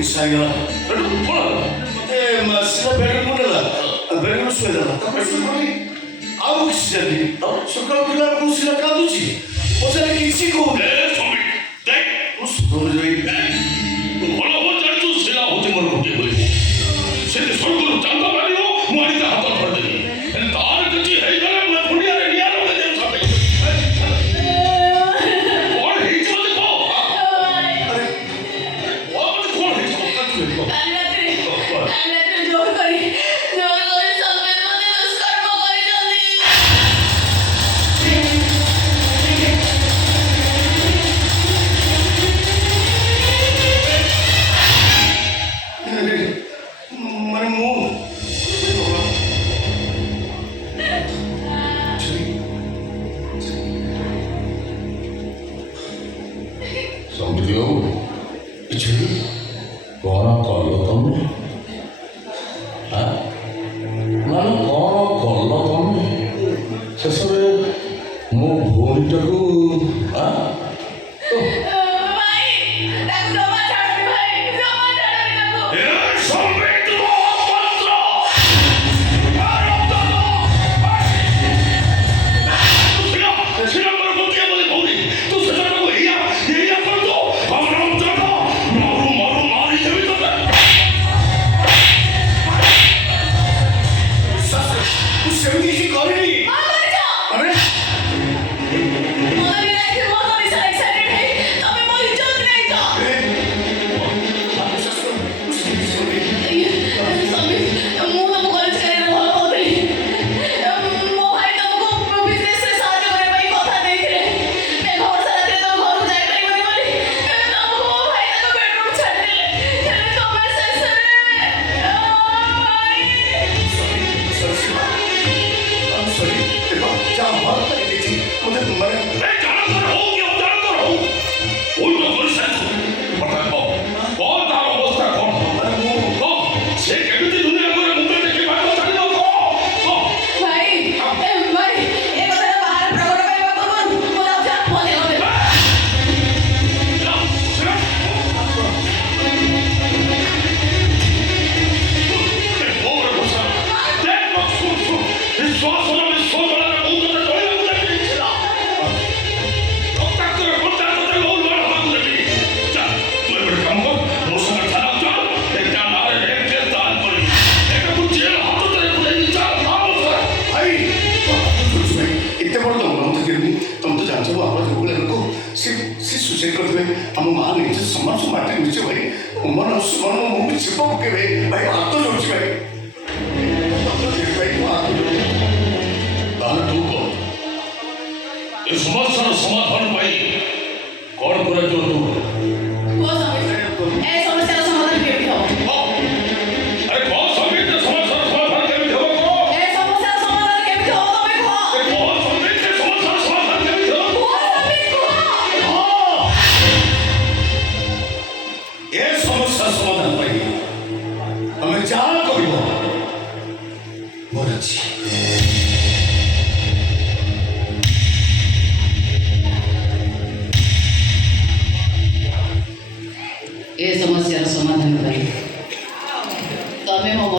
ମିଶା ହେଇଗଲା ମତେ ସିଧା ବେଡରୁମ୍ ନେଲା ବେଡରୁମ୍ ଶୋଇଦେଲା ତାପରେ ଶୋଇପଡ଼ିଲି ଆଉ କିଛି ଜାଣିନି ସକାଳୁ ଉଠିଲା ବେଳକୁ ସିଧା କାନ୍ଦୁଛି ପଚାରେ କିଛି କହୁନି ଭଲ ହବ ଜାଣିଛୁ ସେଟା ହଉଛି ମୋର ଗୋଟିଏ ବୋଲି ସେଠି ସ୍ୱର୍ଗରୁ ଚାନ୍ଦ ମାରିବ ମୁଁ ଆଣି ତା ହାତ ଧରିଦେବି ତାର କିଛି ହେଇଗଲେ ମୁଁ ପୁଣିଆରେ ନିଆଁ ଲଗେଇଦେବି କଣ ହେଇଛି ମତେ କହ କଣ ହେଇଛି କାଲି ରାତିରେ ଜୋର କରି ସଲମାନ ମତେ ଦୁଷ୍କର୍ମ କରିଛନ୍ତି। ମାନେ ମୁଁ ସମୃଦ୍ଧି ବାବୁ କିଛି କଣ କଲ ତମେ ମାନେ କଣ କଲ ତମେ ଶେଷରେ ମୋ ଭଉଣୀଟାକୁ ଭାଇ ତାକୁ ଜମା ଛାଡ଼ନି ଭାଇ ଜମା ଛାଡ଼ନି ତାକୁ। ସେମିତି କିଛି କରିନି କଣ କରିଛ? ଆରେ ମଦ ନିଶାରେ excited ହେଇ ତମେ ମୋ ଇଜ୍ଜତ ନେଇଛ। ମୁଁ ତମ କଲେଜ କ୍ୟାରିୟର ଭଲ ପାଉଥିଲି ମୋ ଭାଇ ତମକୁ ବିଜନେସରେ ସାହାଯ୍ୟ କରିବା ପାଇଁ କଥା ଦେଇଥିଲେ ମେଘ ବର୍ଷା ରାତିରେ ତମ ଘରକୁ ଯାଇପାରିବନି ବୋଲି ତମକୁ ମୋ ଭାଇ ତାଙ୍କ ବେଡରୁମ୍ ଛାଡ଼ିଦେଲେ ହେଲେ ତମେ ଶେଷରେ ଭାଇ ଏ କଥାଟା ବାହାରେ ପ୍ରକଟ କରିବା ପୂର୍ବରୁ ମୁଁ ଯାଉଛି ଆତ୍ମହତ୍ୟା କରିଦେବି। ଏତେ ବଡ଼ ତମେ ତ ଜାଣିଛ ଆମର ଯେଉଁଭଳିଆ ଲୋକ ସେ ସୁସାଇଡ୍ କରିଦେବେ ଆମ ମା ନିଜ ସମାନ ମାଟି ନିଜ ଭାଇ ମନ ସୁମନ ମୁଁ ବି ଛେପ ପକେଇବେ ଭାଇ ହାତ ଯୋଡ଼ୁଛି ଭାଇ ଭାଇ ମୁଁ ହାତ ଯୋଡ଼ୁଛି ତାହେଲେ ତୁ କହ ଏ ସମସ୍ୟାର ସମାଧାନ ପାଇଁ କଣ କରାଯିବ ତୁ କୁହ ସ୍ୱାମୀ ଏ ସମସ୍ୟାର ସମାଧାନ କେମିତି ହବ? ଆରେ କଣ ସଙ୍ଗୀତ ସମସ୍ୟାର ସମାଧାନ କେମିତି ହବ କହ ଏ ସମସ୍ୟାର ସମାଧାନ କେମିତି ହବ ତମେ କୁହ? କଣ ସଙ୍ଗୀତ ସମସ୍ୟାର ସମାଧାନ କେମିତି ହବ କୁହ ସ୍ୱାମୀ କୁହ। ଏ ସମସ୍ୟା ସମାଧାନ ପାଇଁ ତମେ ଯାହା କରିବ ମୋର ଅଛି ଏ ସମସ୍ୟାର ସମାଧାନ ପାଇଁ